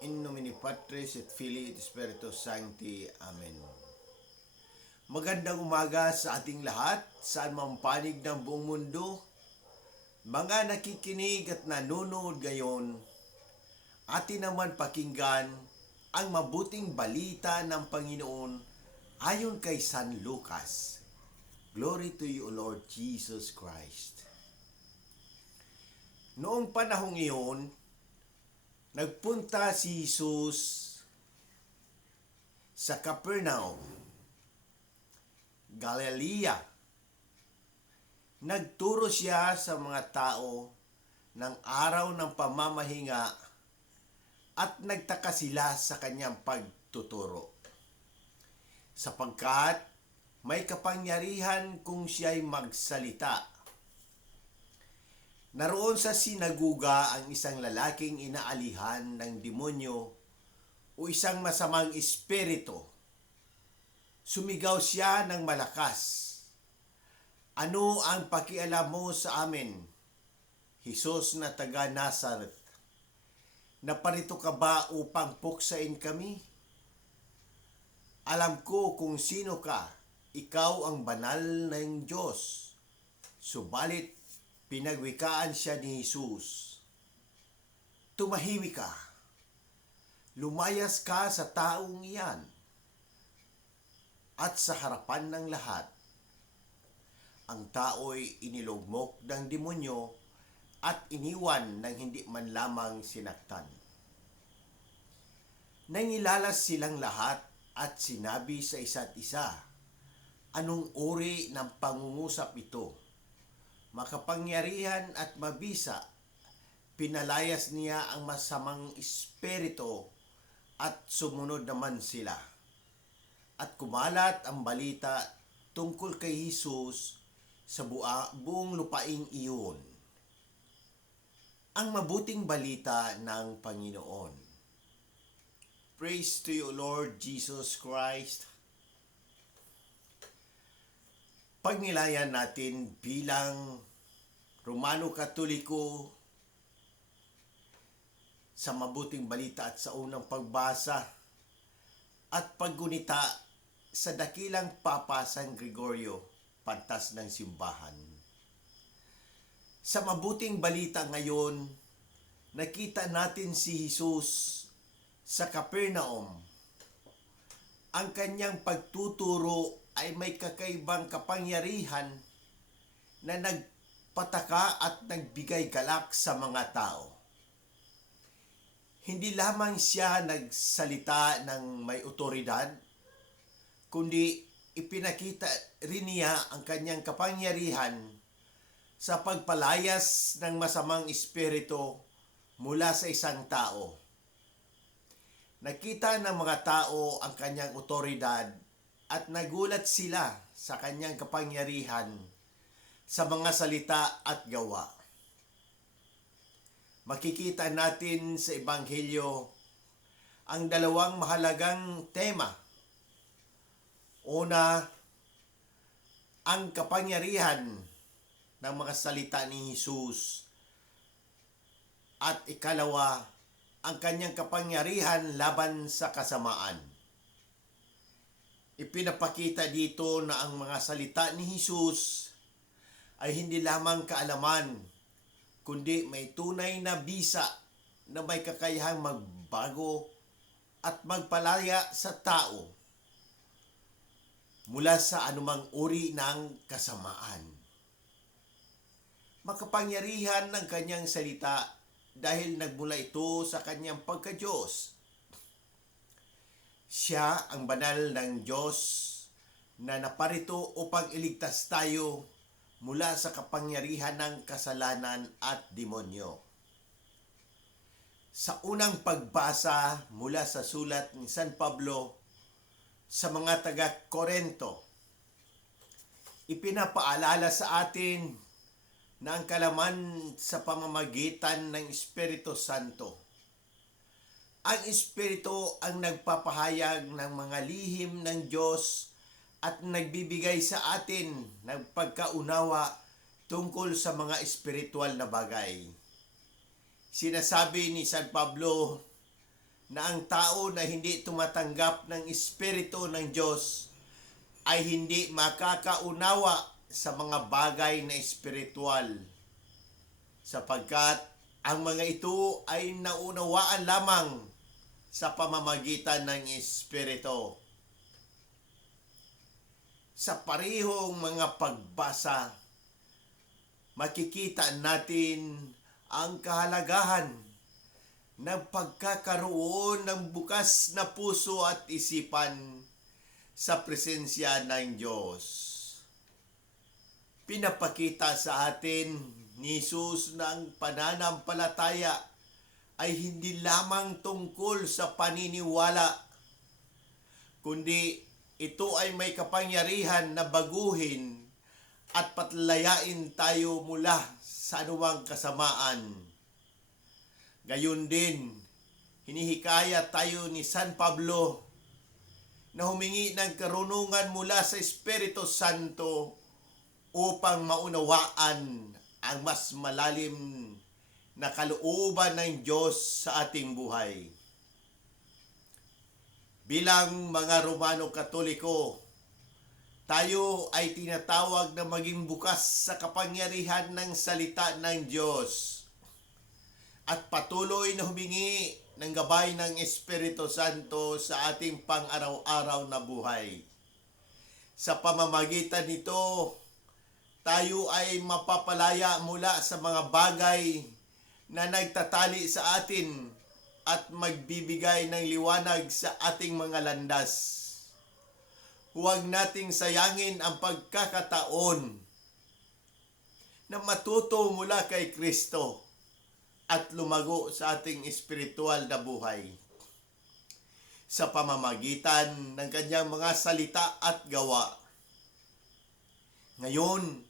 In nomine Patris et Filii et Spiritus Sancti. Amen. Magandang umaga sa ating lahat, saan man panig ng buong mundo. Mga nakikinig at nanonood ngayon, atin naman pakinggan ang mabuting balita ng Panginoon ayon kay San Lucas. Glory to you, Lord Jesus Christ. Noong panahong iyon, nagpunta si Jesus sa Capernaum, Galilea. Nagturo siya sa mga tao ng araw ng pamamahinga at nagtaka sila sa kanyang pagtuturo. Sapagkat may kapangyarihan kung siya'y magsalita. Naroon sa sinaguga ang isang lalaking inaalihan ng demonyo o isang masamang espiritu. Sumigaw siya ng malakas, "Ano ang pakialam mo sa amin, Jesus na taga Nazareth? Naparito ka ba upang puksain kami? Alam ko kung sino ka, ikaw ang banal ng Diyos." Subalit pinagwikaan siya ni Jesus, "Tumahimik ka, lumayas ka sa taong iyan." At sa harapan ng lahat, ang tao'y inilugmok ng demonyo at iniwan ng hindi man lamang sinaktan. Nangilalas silang lahat at sinabi sa isa't isa, "Anong uri ng pangungusap ito? Makapangyarihan at mabisa, pinalayas niya ang masamang espiritu at sumunod naman sila." At kumalat ang balita tungkol kay Jesus sa buong lupaing iyon. Ang mabuting balita ng Panginoon. Praise to you, Lord Jesus Christ. Pagnilayan natin bilang Romano Katoliko sa mabuting balita at sa unang pagbasa at paggunita sa dakilang Papa San Gregorio, pantas ng simbahan. Sa mabuting balita ngayon, nakita natin si Jesus sa Capernaum. Ang kanyang pagtuturo ay may kakaibang kapangyarihan na nagpataka at nagbigay galak sa mga tao. Hindi lamang siya nagsalita ng may otoridad, kundi ipinakita rin niya ang kanyang kapangyarihan sa pagpalayas ng masamang espiritu mula sa isang tao. Nakita ng mga tao ang kanyang otoridad at nagulat sila sa kanyang kapangyarihan sa mga salita at gawa. Makikita natin sa Ebanghelyo ang dalawang mahalagang tema. Una, ang kapangyarihan ng mga salita ni Jesus. At ikalawa, ang kanyang kapangyarihan laban sa kasamaan. Ipinapakita dito na ang mga salita ni Jesus ay hindi lamang kaalaman, kundi may tunay na bisa na may kakayahang magbago at magpalaya sa tao mula sa anumang uri ng kasamaan. Makapangyarihan ng kanyang salita dahil nagmula ito sa kanyang pagka-Diyos. Siya ang banal ng Diyos na naparito upang iligtas tayo mula sa kapangyarihan ng kasalanan at demonyo. Sa unang pagbasa mula sa sulat ni San Pablo sa mga taga-Korento, ipinapaalala sa atin na ang kalaman sa pamamagitan ng Espiritu Santo. Ang Espiritu ang nagpapahayag ng mga lihim ng Diyos at nagbibigay sa atin ng pagkaunawa tungkol sa mga espiritual na bagay. Sinasabi ni San Pablo na ang tao na hindi tumatanggap ng Espiritu ng Diyos ay hindi makakaunawa sa mga bagay na espiritual, sapagkat ang mga ito ay naunawaan lamang sa pamamagitan ng Espiritu. Sa parehong mga pagbasa, makikita natin ang kahalagahan ng pagkakaroon ng bukas na puso at isipan sa presensya ng Diyos. Pinapakita sa atin ni Jesus na ang pananampalataya ay hindi lamang tungkol sa paniniwala, kundi ito ay may kapangyarihan na baguhin at patlayain tayo mula sa anumang kasamaan. Gayon din, hinihikayat tayo ni San Pablo na humingi ng karunungan mula sa Espiritu Santo upang maunawaan ang mas malalim na kalooban ng Diyos sa ating buhay. Bilang mga Romano Katoliko, tayo ay tinatawag na maging bukas sa kapangyarihan ng salita ng Diyos at patuloy na humingi ng gabay ng Espiritu Santo sa ating pang-araw-araw na buhay. Sa pamamagitan nito, tayo ay mapapalaya mula sa mga bagay na nagtatali sa atin at magbibigay ng liwanag sa ating mga landas. Huwag nating sayangin ang pagkakataon na matuto mula kay Kristo at lumago sa ating espiritual na buhay sa pamamagitan ng kanyang mga salita at gawa. Ngayon,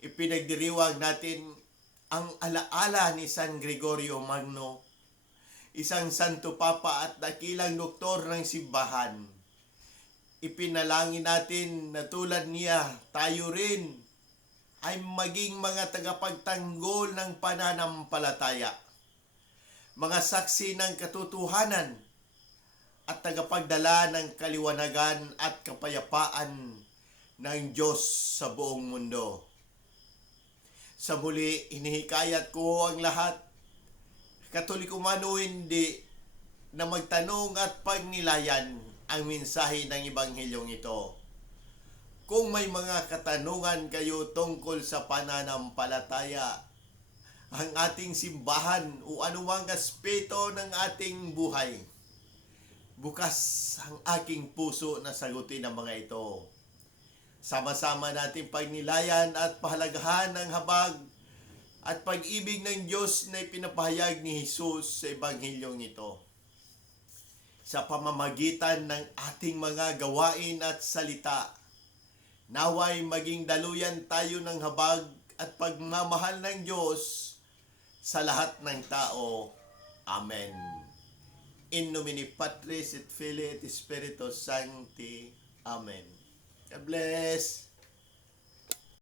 ipinagdiriwang natin ang alaala ni San Gregorio Magno, isang Santo Papa at dakilang doktor ng simbahan. Ipinalangin natin na tulad niya, tayo rin ay maging mga tagapagtanggol ng pananampalataya, mga saksi ng katotohanan at tagapagdala ng kaliwanagan at kapayapaan ng Diyos sa buong mundo. Sa muli, hinihikayat ko ang lahat, Katoliko man o hindi, na magtanong at pagnilayan ang mensahe ng Ebanghelyong ito. Kung may mga katanungan kayo tungkol sa pananampalataya, ang ating simbahan o anumang aspeto ng ating buhay, bukas ang aking puso na sagutin ang mga ito. Sama-sama natin pagnilayan at pahalagahan ang habag at pag-ibig ng Diyos na ipinapahayag ni Jesus sa Ebanghelyong ito. Sa pamamagitan ng ating mga gawain at salita, naway maging daluyan tayo ng habag at pagmamahal ng Diyos sa lahat ng tao. Amen. In nomine Patris et Filii et Spiritus Sancti. Amen. God bless.